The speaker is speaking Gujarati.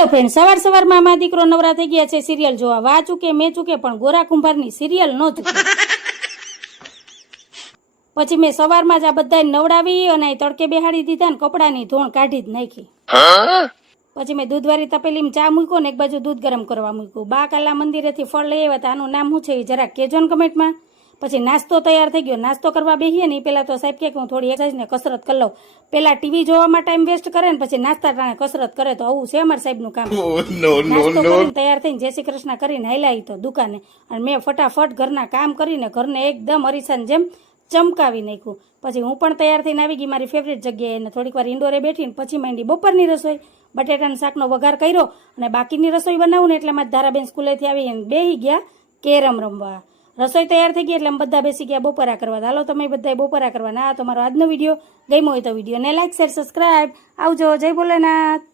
હાલો ફ્રેન્ડ, સવાર સવારમાં મા દીકરો નવરા થઈ ગયા છે સિરિયલ જોવા. વા ચૂકે મેં ચૂકે પણ ગોરા કુંભારની સિરિયલ ન ચૂકે. પછી મેં સવારમાં જ આ બધાને નવડાવી અને તડકે બેહાડી દીધા ને કપડાની ધોણ કાઢી જ નાખી. પછી મેં દૂધવાળી તપેલીમાં ચા મૂક્યો ને એક બાજુ દૂધ ગરમ કરવા મૂક્યું. બા કાલા મંદિરેથી ફળ લઈ આવ્યા હતા, આનું નામ શું છે એ જરાક કહેજો ને કમેન્ટમાં. પછી નાસ્તો તૈયાર થઈ ગયો. નાસ્તો કરવા બેસીએ ને પહેલાં તો સાહેબ કે હું થોડી એક્સરસાઇઝ ને કસરત કરી લઉં. પહેલાં ટીવી જોવામાં ટાઈમ વેસ્ટ કરે ને પછી નાસ્તા ટાણે કસરત કરે, તો આવું છે અમારા સાહેબનું કામ. નાસ્તો કરીને તૈયાર થઈને જય શ્રી કૃષ્ણ કરીને હાલ્યા તો દુકાને, અને મેં ફટાફટ ઘરના કામ કરીને ઘરને એકદમ અરીસાની જેમ ચમકાવી નાખ્યું. પછી હું પણ તૈયાર થઈને આવી ગઈ મારી ફેવરેટ જગ્યાએ, અને થોડીક વાર ઇન્ડોરે બેઠીને પછી માંડી બપોરની રસોઈ. બટેટાના શાકનો વઘાર કર્યો અને બાકીની રસોઈ બનાવું ને એટલે મારા ધારાબેન સ્કૂલેથી આવી અને બેસી ગયા કેરમ રમવા. રસોઈ તૈયાર થઈ ગઈ એટલે અમે બધા બેસી ગયા બપોરા કરવા. હાલો તમે બધા બપોરા કરવાના. આ તમારો આજનો વિડીયો ગમ્યો હોય તો વિડીયોને લાઈક, શેર, સબસ્ક્રાઈબ. આવજો. જય ભોલેનાથ.